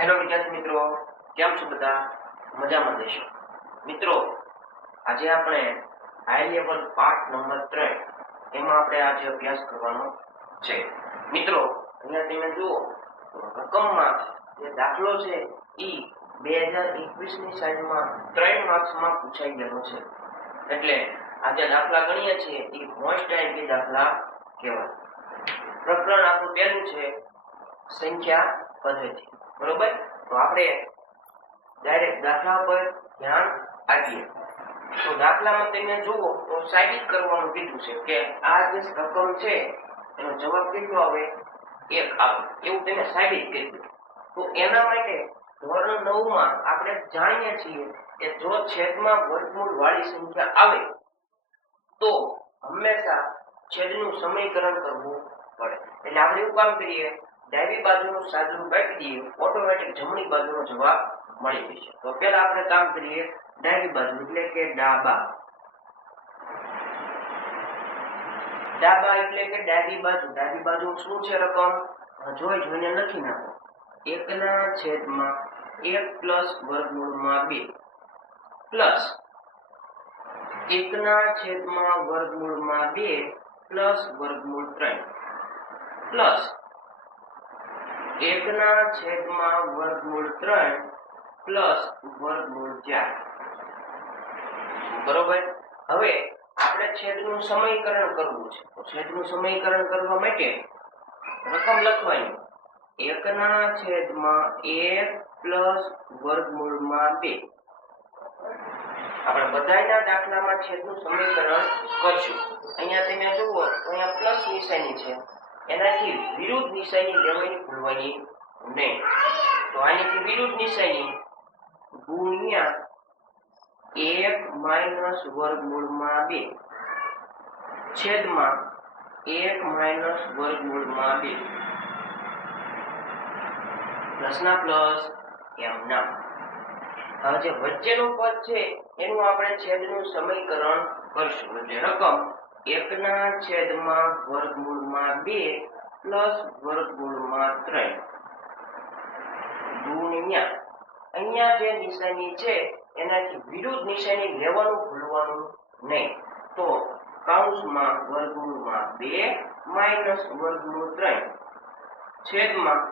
Hello વિદ્યાર્થી મિત્રો, કેમ છો બધા? મજામાં દેશો મિત્રો. આજે આપણે હાઈ લેવલ પાઠ નંબર 3 એમાં આપણે આજે અભ્યાસ કરવાનો છે. મિત્રો અહીંયા તમે જુઓ રકમમાં જે દાખલો છે એ 2021 ની સાઈડમાં 3 માર્ક્સમાં પૂછાઈ ગયેલો છે. એટલે આજે દાખલા ગણીએ છીએ એ મોસ્ટ આઈએમપી દાખલા કહેવાય. પ્રકરણ આપણું પહેલું છે સંખ્યા પદ્ધતિ. બરોબર, તો આપણે ડાયરેક્ટ દાખલા પર ધ્યાન આપીએ. તો દાખલામાં તમે જુઓ તો સાબિત કરવાનું કીધું છે કે આ જે રકમ છે એનો જવાબ કેટલો આવે? 1 આવે. એવું તમે સાબિત કર્યું. તો એના માટે ધોરણ 9 માં આપણે જાણીએ છીએ કે જો છેદમાં વર્ગમૂળ વાળી સંખ્યા આવે તો હંમેશા છેદનું સમીકરણ કરવું પડે. એટલે આપણે એવું કામ કરીએ, ડાબી બાજુનું સાદુરૂપ આપી દઈએ, ઓટોમેટિક જમણી બાજુનો જવાબ મળી જશે. તો પહેલા આપણે કામ કરીએ ડાબી બાજુ, એટલે કે ડાબા એટલે કે ડાબી બાજુ. ડાબી બાજુ શું છે? રકમ જોઈને લખી નાખો. 1/1 પ્લસ વર્ગમૂળમાં 2 પ્લસ 1/વર્ગમૂળમાં 2 પ્લસ વર્ગમૂળ 3 પ્લસ 1/વર્ગમૂળ 3 પ્લસ વર્ગમૂળ 4. બરોબર. હવે આપણે છેદનું સમીકરણ કરવું છે. તો છેદનું સમીકરણ કરવા માટે રકમ લખવાની 1/1 પ્લસ વર્ગમૂળમાં 2. આપણે બધાના દાખલામાં છેદનું સમીકરણ કરશું. અહીંયા તમે જુઓ તો અહીંયા પ્લસ નિશાની છે, એનાથી વિરુદ્ધ નિશાની લેવાની ભૂલવાની નહીં. તો આની વિરુદ્ધ નિશાની ગુણ્યા 1 - વર્ગમૂળમાં 2 છેદમાં 1 - વર્ગમૂળમાં 2 પ્લસના પ્લસ એમના. હવે જે વચ્ચેનું પદ છે એનું આપણે છેદનું સમીકરણ કરશું. એટલે રકમ 1/વર્ગમૂળમાં 2 પ્લસ વર્ગમૂળમાં 3 ગુણ્યા અહીંયા જે નિશાની છે એનાથી વિરુદ્ધ નિશાની લેવાનું ભૂલવાનું નહીં. તો કૌંસમાં વર્ગમૂળમાં 2 માઈનસ વર્ગમૂળ 3 છેદમાં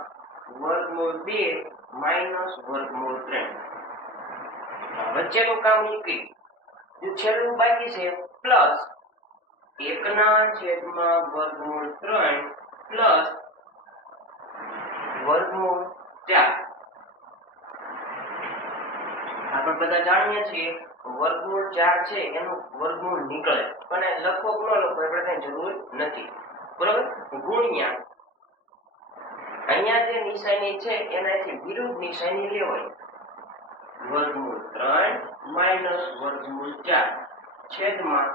વર્ગમૂળ 2 માઈનસ વર્ગમૂળ 3. વચ્ચેનું કામ નીકળી જો છેલ્લું બાકી છે પ્લસ 1/વર્ગમૂળ 3 પ્લસ વર્ગમૂળ 4. આપણે બધા જાણીએ છીએ વર્ગમૂળ 4 છે એનું વર્ગમૂળ નીકળે, પણ લખો ન લખો આપણે કઈ જરૂર નથી. બરોબર. ગુણ્યા અહીંયા જે નિશાની છે એનાથી વિરુદ્ધ નિશાની લેવાય. વર્ગમૂળ 3 માઈનસ વર્ગમૂળ 4 છેદમાં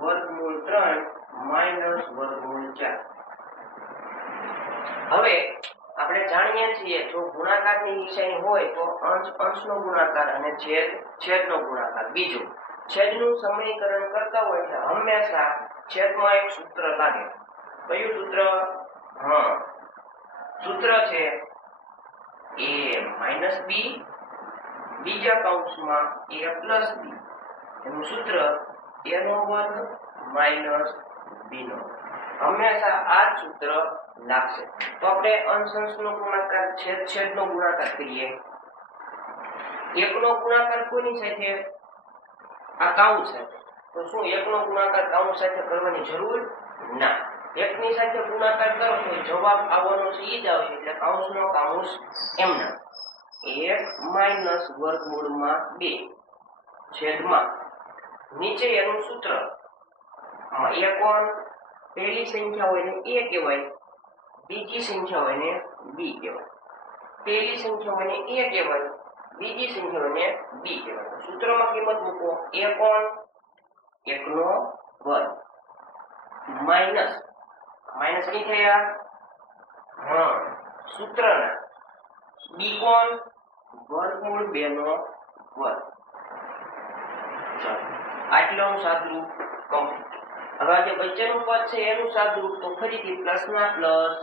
વર્ગમૂળ 3 માઈનસ વર્ગમૂળ 4. હવે આપણે જાણીએ છીએ જો ગુણાકારની નિશાની હોય તો અંશનો ગુણાકાર અને છેદનો ગુણાકાર. બીજું છેદનું સમીકરણ કરતા હોય એટલે હંમેશા છેદમાં એક સૂત્ર લાગે. કયું સૂત્ર? સૂત્ર છે a - b બીજા કૌંસમાં a + b. એનું સૂત્ર a² - b². હંમેશા આ સૂત્ર લાગશે. તો આપણે અંશનો ગુણાકાર છેદનો ગુણાકાર કરીએ. એકનો ગુણાકાર કોની સાથે? આ કૌંસ સાથે. તો શું એકનો ગુણાકાર કૌંસ સાથે કરવાની જરૂર ના? એકની સાથે ગુણાકાર કરો તો જવાબ આવવાનો છે ઈ જ આવશે. એટલે કૌંસનો કૌંસ એમના 1 - વર્ગમૂળમાં 2 છેદમાં નીચે એનું સૂત્ર. એક પહેલી સંખ્યા હોય ને a કહેવાય, બીજી સંખ્યા હોય ને b કહેવાય. પહેલી સંખ્યા હોય ને a કહેવાય, બીજી સંખ્યા હોય ને b કહેવાય. સૂત્રમાં કિંમત મૂકો. a નો વર્ગ માઈનસ ની થયા સૂત્રના b વર્ગમૂળ 2 નો વર્ગ. આટલું સાદુરૂપ કમ્પ્લીટ. હવે આ જે વચ્ચેનું પદ છે એનું સાદુરૂપ તો ફરીથી પ્લસના પ્લસ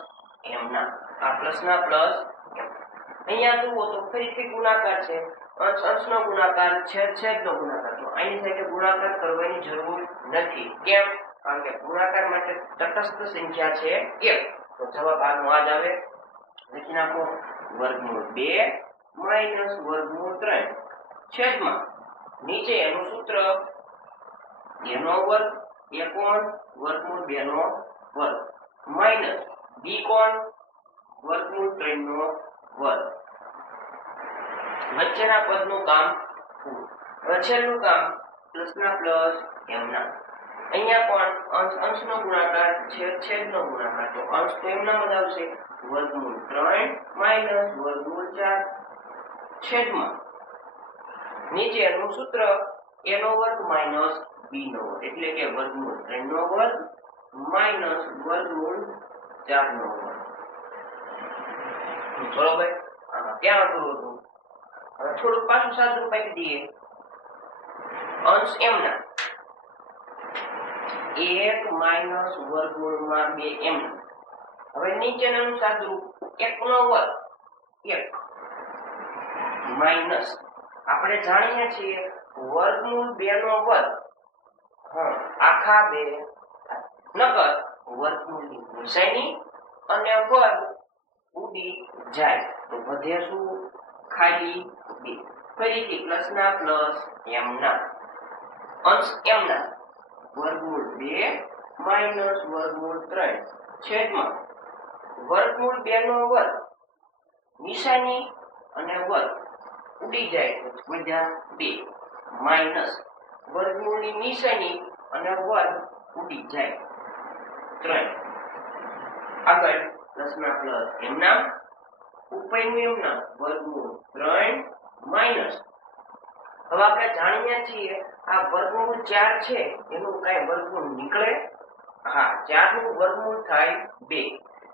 એમના. આ પ્લસના પ્લસ અહીંયા જુઓ તો ફરીથી ગુણાકાર છે, અંશ અંશનો ગુણાકાર, છેદ છેદનો ગુણાકાર. તો આની સાથે ગુણાકાર કરવાની જરૂર નથી. કેમ? કારણ કે ગુણાકાર માટે તટસ્થ સંખ્યા છે 1. તો જવાબ આનો આ જ આવે. લખી નાખો વર્ગમૂળ 2 માઈનસ વર્ગમૂળ 3 છેદમાં નીચે એનું સૂત્ર a નો વર્ગ a કોણ વર્ગમૂળ 2 નો વર્ગ માઈનસ b કોણ વર્ગમૂળ 3 નો વર્ગ. વચ્ચેના પદનું કામ પૂરું. છેલ્લું કામ પ્લસના પ્લસ એમના. અહીંયા પણ અંશ અંશનો ગુણાકાર, છેદ છેદનો ગુણાકાર. તો અંશ તો એમના જ આવશે વર્ગમૂળ 3 માઈનસ વર્ગમૂળ 4 છેદમાં નીચેનું સૂત્ર a નો વર્ગ માઈનસ b નો વર્ગ એટલે કે વર્ગમૂળ 3 નો વર્ગ માઈનસ વર્ગમૂળ 4 નો વર્ગ. બરોબર? ત્યાં પૂરું હતું. હવે થોડું પાછું સાદું પાડી દઈએ. અંશ એમના 1 માઈનસ વર્ગમૂળમાં 2 એમના. હવે નીચેનું સાદું 1 નો વર્ગ 1 માઈનસ આપણે જાણીએ છીએ વર્ગમૂળ 2 નો વર્ગ આખા 2 નકર વર્ગમૂળની નિશાની અને વર્ગ ઉડી જાય તો વધે શું? ખાલી 2. ફરીથી પ્લસના પ્લસ એમના. અંશ એમના વર્ગમૂળ 2 માઈનસ વર્ગમૂળ 3 છેદમાં વર્ગમૂળ 2 નો વર્ગ નિશાની અને વર્ગ ઉડી જાય તો વધ્યા 2 માઈનસ વર્ગમૂળની નિશાની અને વર્ગ ઉડી જાય 3. આગળ પ્લસના પ્લસ એમના ઉપરનું એમના વર્ગમૂળ 3 માઈનસ. હવે આપણે જાણીએ છીએ આ વર્ગમૂળ 4 છે એનું કઈ વર્ગમૂળ નીકળે? હા, 4 નું વર્ગમૂળ થાય 2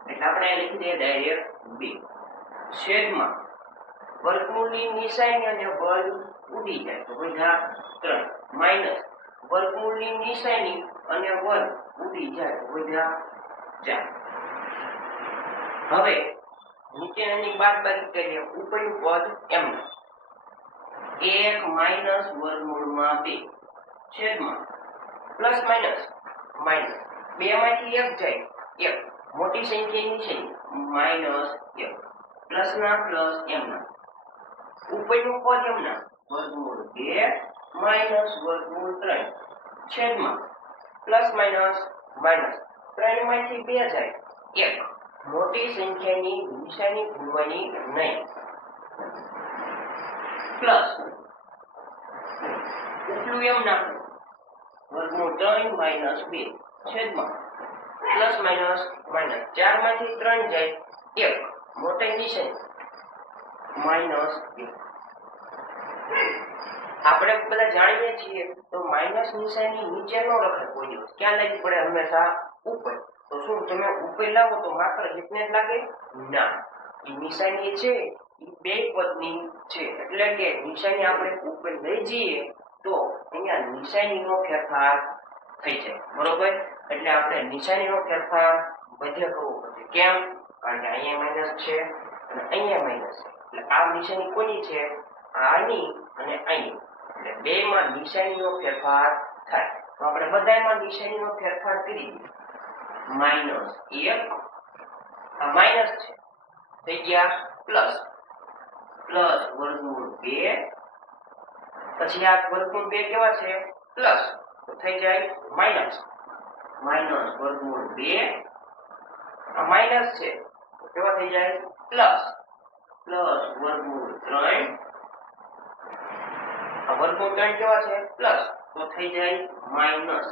એટલે આપણે લખી દઈએ ડાયરેક્ટ 2 છેદમાં વર્ગમૂળની નિશાની અને વર્ગ ઉડી જાય તો વધ્યા 3 માઈનસ વર્ગમૂળની નિશાની અને વર્ગ ઉડી જાય તો વધ્યા 4. હવે નીચેની બાદબાકી કરીએ. ઉપરનું પદ એમનું 1 માઈનસ વર્ગમૂળમાં 2 છેદમાં પ્લસ માઈનસ માઈનસ 2 માંથી 1 જાય 1 મોટી સંખ્યાની છે માઈનસ 1 પ્લસના પ્લસ એમના ઉપરનું પદ એમના વર્ગમૂળ 2 માઈનસ વર્ગમૂળ 3 છેદમાં પ્લસ માઈનસ માઈનસ 3 માંથી 2 જાય 1 મોટી સંખ્યાની નિશાની ભૂલવાની નહીં પ્લસ ઉપલું એમના વર્ગમૂળ 3 માઈનસ 2 છેદમાં પ્લસ માઈનસ માઈનસ 4 માંથી 3 જાય 1 મોટી નિશાની માઈનસ 1. આપણે બધા જાણીએ છીએ તો માઈનસ નિશાની નીચે ન રખાય કોઈ દિવસ. ક્યાં લાગી પડે? હંમેશા ઉપર. તો શું તમે ઉપર લાવો તો માત્ર એકને જ લાગે? ના, એ નિશાની છે એ બે પદની છે એટલે કે નિશાની આપણે ઉપર લઈ જઈએ તો અહીંયા નિશાનીનો ફેરફાર થઈ જાય. બરોબર? એટલે આપણે નિશાનીનો ફેરફાર બધે કરવો પડે. કેમ? કારણ કે અહીંયા માઈનસ છે અને અહીંયા માઈનસ છે એટલે આ નિશાની કોની છે? આની અને અહીં. એટલે બેમાં નિશાનીનો ફેરફાર થાય. તો આપણે બધામાં નિશાનીનો ફેરફાર કરી દઈએ. માઈનસ 1 આ માઈનસ છે થઈ ગયા પ્લસ પ્લસ વર્ગમૂળ 2 પછી આ વર્ગમૂળ 2 કેવા છે? પ્લસ તો થઈ જાય માઈનસ માઈનસ વર્ગમૂળ 2 આ માઈનસ છે તો કેવા થઈ જાય? પ્લસ પ્લસ વર્ગમૂળ 3 આ વર્ગમૂળ 3 કેવા છે? પ્લસ તો થઈ જાય માઈનસ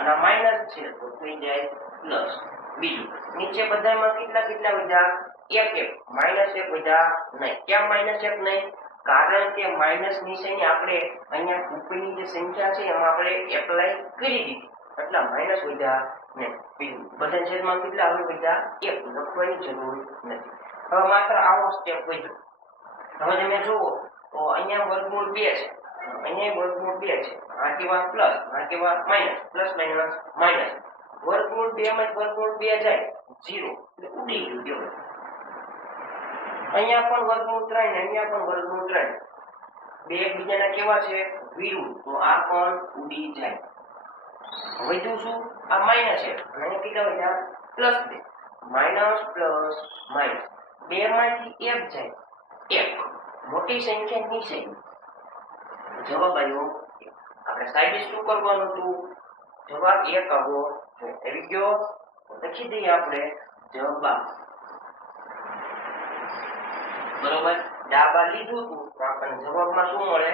અને માઈનસ છે તો થઈ જાય પ્લસ. બીજું નીચે બધામાં કેટલા કેટલા વધ્યા? 1 માઈનસ 1 વધ્યા નહીં. કેમ માઈનસ 1 નહીં? કારણ કે માઈનસ નિશાની આપણે અહીંયા ઉપરની જે સંખ્યા છે એમાં આપણે એપ્લાય કરી દીધી એટલે માઈનસ વધ્યા નહીં. બીજું બધા છેદમાં કેટલા હવે વધ્યા? 1 લખવાની જરૂર નથી. હવે માત્ર આવો સ્ટેપ વધ્યો. હવે તમે જુઓ તો અહીંયા વર્ગમૂળ 2 છે અહીંયા વર્ગમૂળ 2 છે આ કેવા પ્લસ આ કેવા માઈનસ પ્લસ માઈનસ માઈનસ વર્ગમૂળ 2 માં વર્ગમૂળ 2 જાય 0 એટલે ઉડી ગયું. અહીંયા પણ વર્ગમૂળ 3 ને અહીંયા પણ વર્ગમૂળ 3, બે એકબીજાના કેવા છે? વિરુદ્ધ. તો આ પણ ઉડી જાય. હવે જો શું? આ માઈનસ છે અને કેટલા વધ્યા? પ્લસ 2. માઈનસ પ્લસ માઈનસ, બે માંથી એક જાય, એક મોટી સંખ્યા નિશાની. જવાબ આવ્યો. આપણે સાઈડ શું કરવાનું હતું? જવાબ 1 આવ્યો. આવી ગયો. લખી દઈએ આપણે જવાબ. બરોબર, ડાબા લીધું હતું તો આપણને જવાબમાં શું મળે?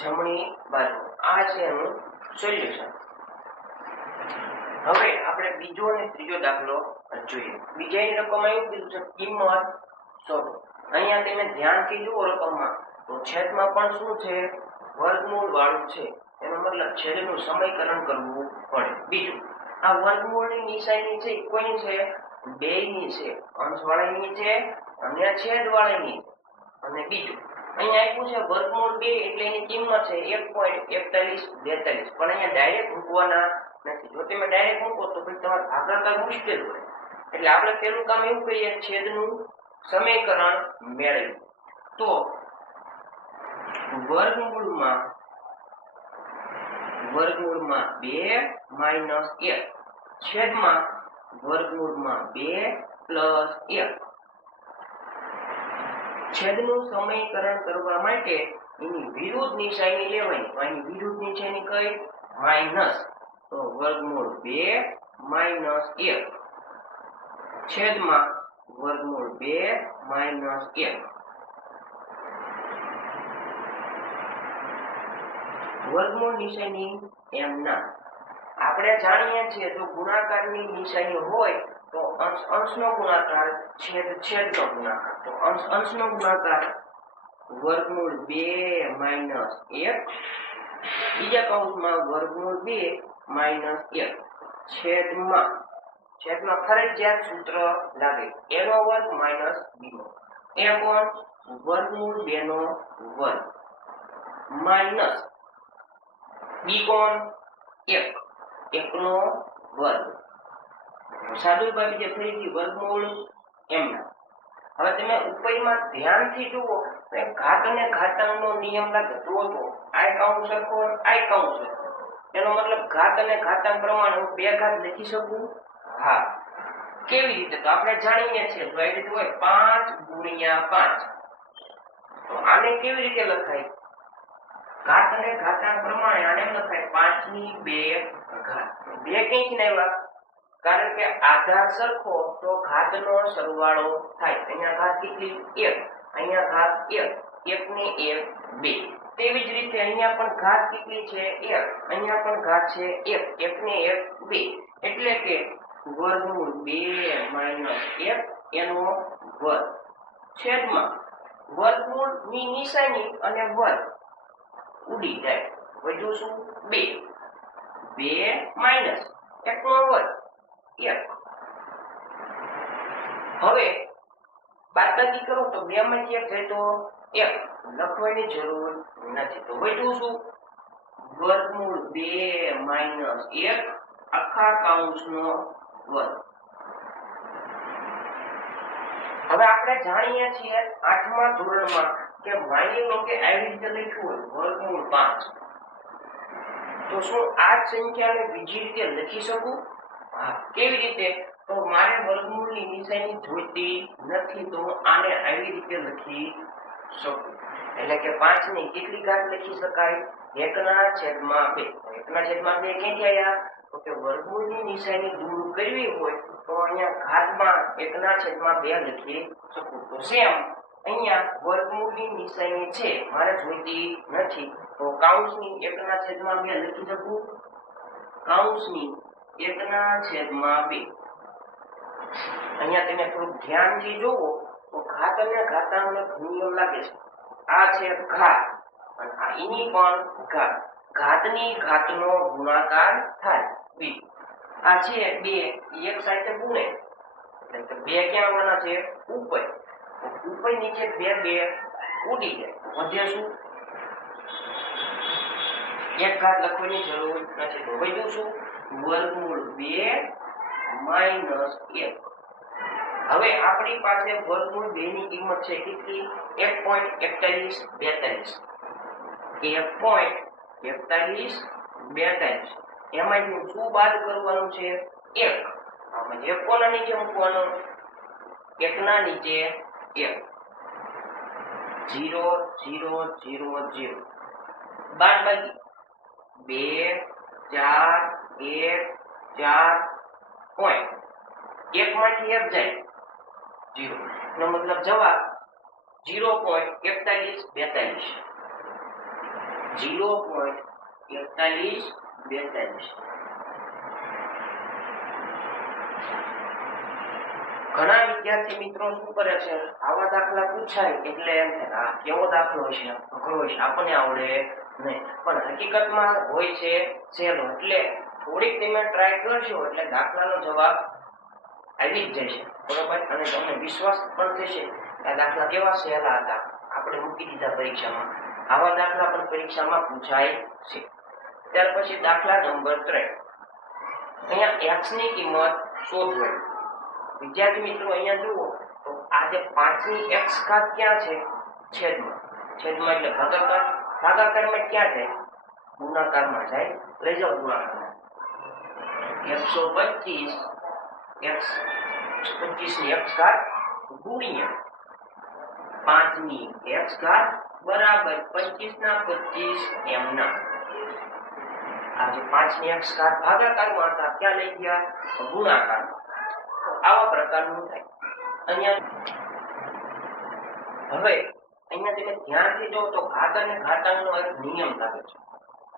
જમણી બાજુ. આ છે એનું સોલ્યુશન. હવે આપણે બીજો અને ત્રીજો દાખલો જોઈએ. બીજાની રકમ એવું કીધું છે કિંમત શોધો. અહીંયા તમે ધ્યાનથી જુઓ રકમમાં તો છેદમાં પણ શું છે? વર્ગમૂળ વાળું છે. એનો મતલબ છેદનું સમીકરણ કરવું પડે. બીજું, આ વર્ગમૂળની નિશાની છે કોની છે? બેયની છે. અંશવાળાની છે અને છેદવાળાની. અને બીજું અહીંયા આપ્યું છે વર્ગમૂળ 2 એટલે એની કિંમત છે 1.4142. પણ અહીંયા ડાયરેક્ટ મૂકવાના નથી. જો તમે ડાયરેક્ટ મૂકો તો પછી તમારે ભાગાકાર મુશ્કેલ હોય. એટલે આપણે પેલું કામ એવું કરીએ, છેદનું સમીકરણ મેળવીએ. તો વર્ગમૂળમાં 2 માઈનસ 1 છેદમાં વર્ગમૂળમાં 2 પ્લસ 1. છેદનું સમીકરણ કરવા માટે એની વિરુદ્ધ નિશાની લેવાની. આની વિરુદ્ધ નિશાની કઈ? માઈનસ. તો વર્ગમૂળ 2 માઈનસ 1 છેદમાં વર્ગમૂળ 2 માઈનસ 1. વર્ગમૂળ નિશાની એમ ના. આપણે જાણીએ છીએ જો ગુણાકારની નિશાની હોય તો અંશ અંશનો ગુણાકાર, છેદ છેદનો ગુણાકાર. તો અંશ અંશનો ગુણાકાર વર્ગમૂળ 2 માઈનસ 1, બીજા કૌંસમાં વર્ગમૂળ 2 માઈનસ 1 છેદમાં ફરજિયાત સૂત્ર લાગે a નો વર્ગ માઈનસ b નો. એ પણ વર્ગમૂળ 2 નો વર્ગ માઈનસ b કોણ 1 નો વર્ગ. સાદુભાઈ જે ફરીથી વર્ગમૂળ એમ ના. હવે તમે ઉપરમાં ધ્યાનથી જુઓ તો ઘાત અને ઘાતાંકનો નિયમ લાગે. જુઓ તો આ કૌંસ સરખો, આ કૌંસ સરખો. એનો મતલબ ઘાત અને ઘાતાંક પ્રમાણે હું બે ઘાત લખી શકું? હા. કેવી રીતે? તો આપણે જાણીએ છીએ જો આ રીતે હોય 5 ગુણ્યા 5. તો આને કેવી રીતે લખાય? ઘાત અને ઘાતાંક પ્રમાણે આને લખાય 5 ની 2 ઘાત. બે ક્યાંથી આવ્યા? કારણ કે આધાર સરખો તો ઘાતનો સરવાળો થાય. અહીંયા ઘાત કેટલી? 1. અહીંયા ઘાત 1. 1 ની 1 2. તેવી જ રીતે અહીંયા પણ ઘાત કેટલી છે? 1. અહીંયા પણ ઘાત છે 1. 1 ની 1 2. એટલે કે વર્ગમૂળ 2 માઈનસ 1 એનો વર્ગ છેદમાં વર્ગમૂળની નિશાની અને વર્ગ ઉડી જાય. વધુ શું? 2 માઈનસ 1 નો વર્ગ 1. હવે બાદબાકી કરો તો 2 માંથી 1 જાય તો 1. લખવાની જરૂર નથી. તો વધુ શું? વર્ગમૂળ 2 માઈનસ 1 આખા કૌંસનો વર્ગ. હવે આપણે જાણીએ છીએ 8મા ધોરણમાં કે માની લો કે આવી રીતે લખ્યું હોય વર્ગમૂળ 5, તો શું આ સંખ્યાને બીજી રીતે લખી શકું? હા. કેવી રીતે? તો મારે વર્ગમૂળની નિશાની જોઈતી નથી તો આને આવી રીતે લખી શકું. એટલે કે 5 ની કેટલી ઘાત લખી શકાય? 1/2. 1/2 ક્યાંથી આવ્યા? તો કે વર્ગમૂળની નિશાની દૂર કરવી હોય તો અહીંયા ઘાતમાં 1/2 લખી શકું. તો સેમ અહીંયા વર્ગમૂળની નિશાની છે મારે જોઈતી નથી તો કૌંસની 1/2 લખી શકું. કૌંસની 1/2. અહીંયા તમે થોડું ધ્યાનથી જુઓ તો ઘાત અને ઘાતાંકનો નિયમ લાગે છે. આ છે ઘાત અને આ એની પણ ઘાત. ઘાતની ઘાતનો ગુણાકાર થાય. આ છે 2 એક સાથે ગુણે એટલે કે 2 ક્યાં આવવાના છે? ઉપર. ઉપર નીચે 2 ઉડી જાય. વધે શું? 1 ઘાત લખવાની જરૂર નથી. તો વધ્યું શું? વર્ગમૂળ 2 માઈનસ 1 હવે આપણી પાસે વર્ગમૂળ 2 ની કિંમત છે કેટલી? 1.4142. 1.4142. એમાંથી શું બાદ કરવાનું છે? 1. આમાં 1 કોના નીચે મૂકવાનો? 1 ના નીચે 1. 0 0 0 0. બાદ બાકી 2 4 1 4 પોઈન્ટ 1 માંથી 1 જાય 0 નો મતલબ જવાબ 0.4142. 0.4142. ઘણા વિદ્યાર્થી મિત્રો શું કરે છે, આવા દાખલા પૂછાય એટલે એમ થાય આ કેવો દાખલો છે, અઘરો છે, આપણને આવડે નહીં. પણ હકીકતમાં હોય છે સહેલો. એટલે થોડીક તમે ટ્રાય કરશો એટલે દાખલાનો જવાબ આવી જ જશે. બરોબર? અને તમને વિશ્વાસ પણ થશે આ દાખલા કેવા સહેલા હતા, આપણે મૂકી દીધા પરીક્ષામાં. આવા દાખલા પણ પરીક્ષામાં પૂછાય છે. ત્યાર પછી દાખલા નંબર 3. અહીંયા x ની કિંમત શોધવાની. વિદ્યાર્થી મિત્રો અહીંયા જુઓ તો આ જે 5 ની x ઘાત ક્યાં છે? છેદમાં. છેદમાં એટલે ભાગાકાર. ભાગાકારમાં ક્યાં જાય? ગુણાકારમાં જાય. લઈ જાઓ ગુણાકારમાં. 125 x 25 ની x ઘાત ગુણ્યા 5 ની x ઘાત બરાબર 25 ના 25 એમ ના. આ જે 5 ની x ઘાત ભાગાકારમાં હતા ક્યાં લઈ ગયા? ગુણાકારમાં. આવા પ્રકારનું થાય. અહીંયા હવે અહીંયા તમે ધ્યાનથી જો તો ઘાત અને ઘાતાંકનો એક નિયમ લાગે છે.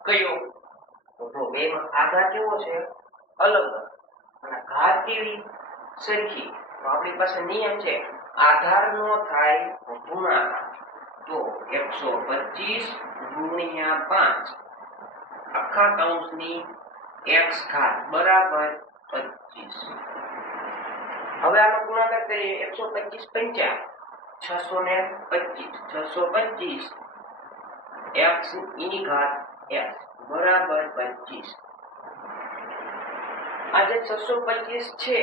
કયો? તો બેમાં આધાર કેવો છે? અલગ. અને ઘાત કેવી? સરખી. તો આપણી પાસે નિયમ છે આધારનો થાય ગુણાકાર. તો 125 ગુણ્યા 5 આખા કૌંસની x ઘાત બરાબર 25. હવે આનો ગુણાકાર કરીએ 125 5 625 x ની ઘાત x બરાબર 25. આ જે 625 છે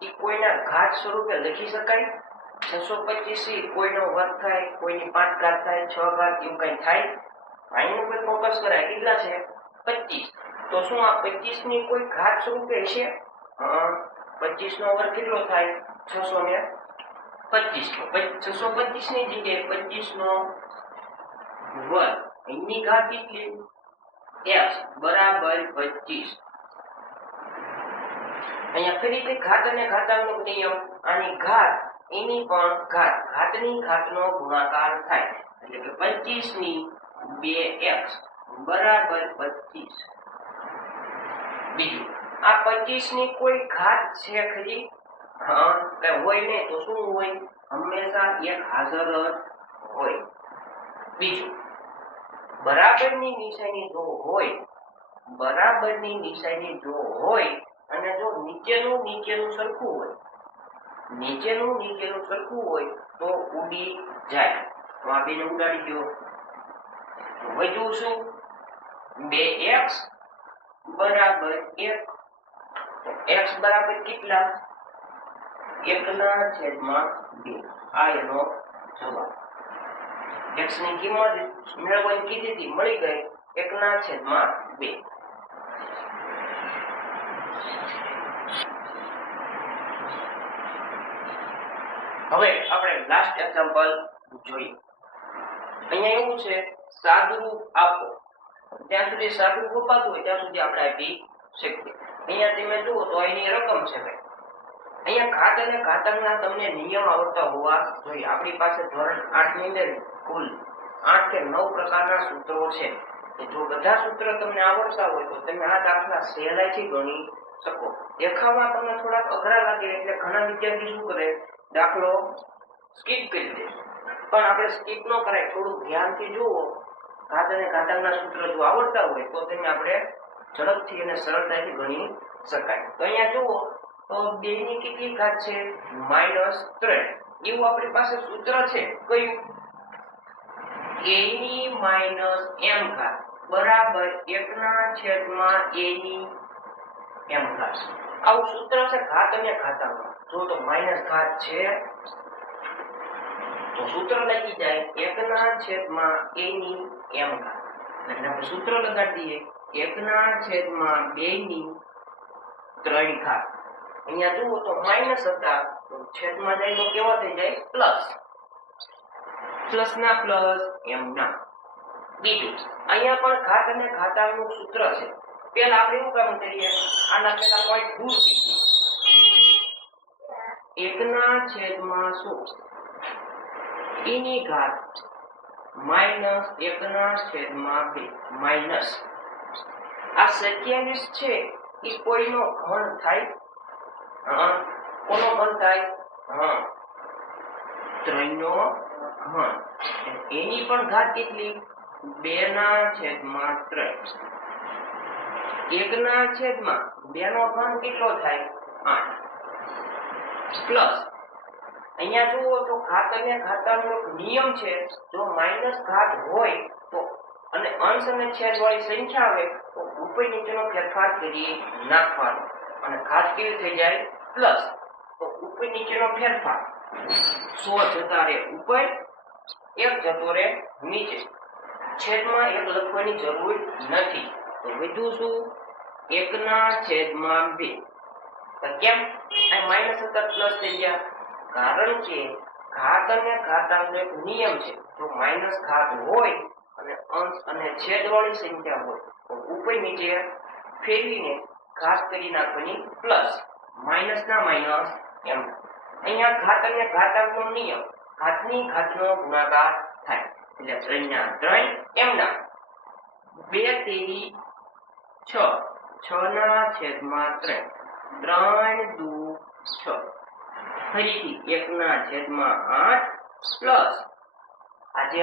એ કોઈના ઘાત સ્વરૂપે લખી શકાય? 625 એ કોઈનો વર્ગ થાય, કોઈની 5 ઘાત થાય, 6 ઘાત એવું કઈ થાય? અહીંનું કોઈ ફોકસ કરાય કેટલા છે? 25. તો શું આ 25 ની કોઈ ઘાત સ્વરૂપે હશે? 25 નો વર્ગ કેટલો થાય? 625. તો 625 ની જગ્યાએ 25 નો વર્ગ એની ઘાત કેટલી? x બરાબર 25. અહીંયા ફરીથી ઘાત અને ઘાતાંકનો નિયમ. આની ઘાત એની પણ ઘાત. ઘાતની ઘાતનો ગુણાકાર થાય એટલે કે 25 ની 2x બરાબર 25. બીજું આ 25 ની કોઈ ઘાત છે ખરી? કઈ હોય નહીં તો શું હોય? હંમેશા એક હાજર જ હોય. બીજું બરાબરની નિશાની જો હોય, બરાબરની નિશાની જો હોય અને જો નીચેનું સરખું હોય, નીચેનું સરખું હોય તો ઉડી જાય. તો આ બેને ઉડાડી દો. વધુ શું? 2x બરાબર 1. તો x બરાબર કેટલા? 1/2. આ એનો જવાબ. x ની કિંમત મેળવવાની કીધી હતી, મળી ગઈ 1/2. હવે આપણે લાસ્ટ એક્ઝામ્પલ જોઈએ. અહીંયા એવું છે સાદુરૂપ આપો. ત્યાં સુધી સાદુરૂપ અપાતું હોય ત્યાં સુધી આપણે આપી શકીએ. અહીંયા તમે જુઓ તો એની રકમ છે ભાઈ. અહીંયા ઘાત અને ઘાતાંકના તમને નિયમ આવડતા હોવા જોઈએ. આપણી પાસે ધોરણ 8 ની અંદર કુલ 8 કે 9 પ્રકારના સૂત્રો છે. જો બધા સૂત્ર તમને આવડતા હોય તો તમે આ દાખલા સહેલાઈથી ગણી શકો. દેખાવમાં તમને થોડાક અઘરા લાગે એટલે ઘણા વિદ્યાર્થી શું કરે? દાખલો સ્કીપ કરી દે. પણ આપણે સ્કીપ ન કરાય, થોડું ધ્યાનથી જુઓ. ઘાત અને ઘાતાંકના સૂત્ર જો આવડતા હોય તો તમે આપણે ઝડપથી અને સરળતાથી ગણી શકાય. તો અહીંયા જુઓ તો 2 ની કેટલી ઘાત છે? -3. એવું આપણી પાસે સૂત્ર છે. કયું? a ની -m ઘાત બરાબર 1/a ની m ઘાત. આવું સૂત્ર છે ઘાત અને ઘાતાંકનું. જો તો માઇનસ ઘાત છે તો સૂત્ર લખી જાય 1/a ની m ઘાત. એટલે આપણે સૂત્ર લગાડી દઈએ 1/2 ની 3 ઘાત. અહીંયા જુઓ તો માઇનસ હતા તો છેદમાં જાય તો કેવો થઈ જાય પ્લસ. પ્લસ ના પ્લસ એમ ના. બીજું અહીંયા પણ ઘાત અને ઘાતાંકનું સૂત્ર છે. પહેલા આપણે શું કામ કરીએ, આના પહેલા પોઈન્ટ દૂર કરીએ. 1/100 e ની ઘાત માઇનસ 1/2 માઇનસ આ 27 છે એ કોઈનો ઘન થાય. કોનો ઘન થાય? 3 નો ઘન. એની પણ ઘાત કેટલી? 2/3. 1/2 નો ઘન કેટલો થાય? 8. પ્લસ અહીંયા જુઓ તો ઘાત અને ઘાતાંકનો નિયમ છે, જો માઇનસ ઘાત હોય તો અને અંશ અને છેદ વાળી સંખ્યા આવે તો ઉપર નીચેનો ફેરફાર કરી નાખવાનો અને ઘાત કેવી થઈ જાય પ્લસ. તો ઉપર નીચેનો ફેરફાર 100 જતા રહે ઉપર, 1 જતો રહે નીચે. છેદમાં 1 લખવાની જરૂર નથી. તો વધ્યું શું? 1/2. તો કેમ આ માઇનસ હતા પ્લસ થઈ ગયા? કારણ કે ઘાત અને ઘાતાંકનો એક નિયમ છે, જો માઇનસ ઘાત હોય અને અંશ અને છેદ વાળી સંખ્યા હોય તો ઉપર નીચે ફેરવીને ઘાત કરી નાખવાની પ્લસ. માઇનસ ના માઇનસ એમ. અહીંયા ઘાત અને ઘાતાંકનો નિયમ, ઘાતની ઘાતનો ગુણાકાર થાય એટલે 3/3 એમ ના. 2 તેરી 6, 6/3, 3 દુ 6. ફરીથી 1/8 પ્લસ આ જે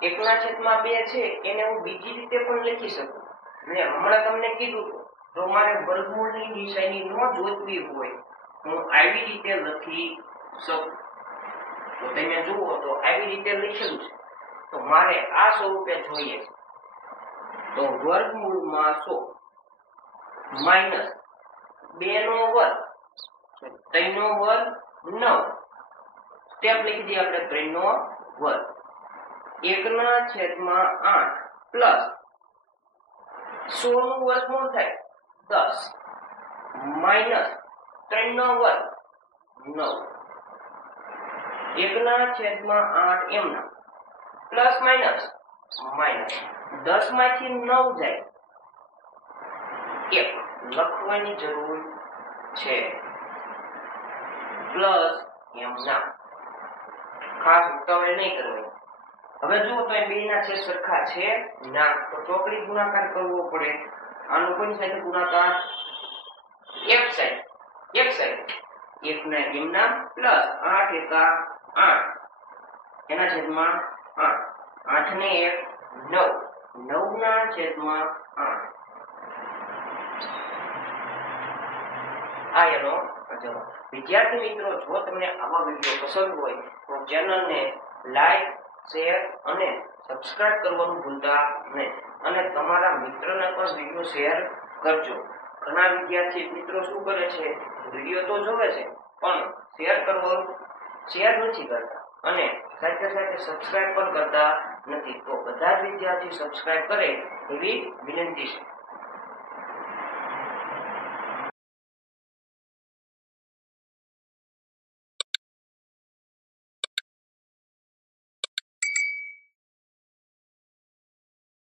1/2 છે એને હું બીજી રીતે પણ લખી શકું. મેં હમણાં તમને કીધું જો મારે વર્ગમૂળની નિશાની ન જોતવી હોય હું આવી રીતે લખી શકું. તો તમે જુઓ તો આવી રીતે લખેલું છે. તો મારે આ સ્વરૂપે જોઈએ તો વર્ગમૂળમાં 100 માઇનસ 2 નો વર્ગ, 3 નો વર્ગ 9. સ્ટેપ લખી દઈએ આપણે 3 નો વર્ગ. 1/8 પ્લસ 100 નું વર્ગમૂળ થાય 10 માઇનસ 3 નો વર્ગ 9. 1/8 એમ ના પ્લસ માઇનસ માઇનસ 10 માંથી 9 જાય 1 લખવાની જરૂર છે પ્લસ એમ ના. ખાસ ઉતાવળ નહીં કરવાની. હવે જુઓ તો બે ના છેદ સરખા છે ના, તો ચોકડી ગુણાકાર કરવો પડે. આનો કોની સાથે ગુણાકાર? એક સાઈડ 1 ના એમના પ્લસ 8 એકા 8 એના છેદમાં 8, 8 ને 1 9, 9 ના છેદમાં 8. આ એનો જવાબ. વિદ્યાર્થી મિત્રો, જો તમને આવા વિડીયો પસંદ હોય તો ચેનલને લાઈક, શેર અને સબસ્ક્રાઇબ કરવાનું ભૂલતા નહીં. અને તમારા મિત્રોને પણ વિડીયો શેર કરજો. ઘણા વિદ્યાર્થી મિત્રો શું કરે છે, વિડીયો તો જોવે છે પણ શેર નથી કરતા અને સાથે સાથે સબસ્ક્રાઇબ પણ કરતા નથી. તો બધા જ વિદ્યાર્થી સબસ્ક્રાઇબ કરે એવી વિનંતી છે.